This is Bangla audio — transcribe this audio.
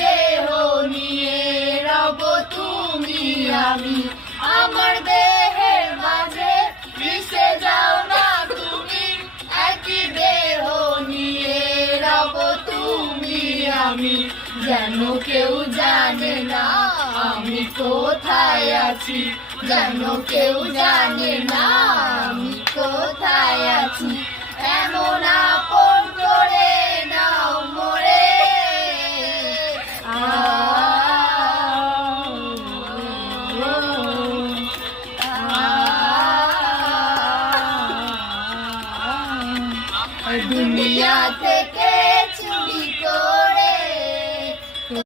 দেহ নিয়ে রব তুমি আমি, আমার দেহের মাঝে মিশে যাও না তুমি, একই দেহ নিয়ে রব তুমি আমি, যেন কেউ জানে না আমি কোথায় আছি, যেন কেউ জানে না আমি কোথায় আছি, এমন আপন করে নাও মোরে। দুনিয়াতে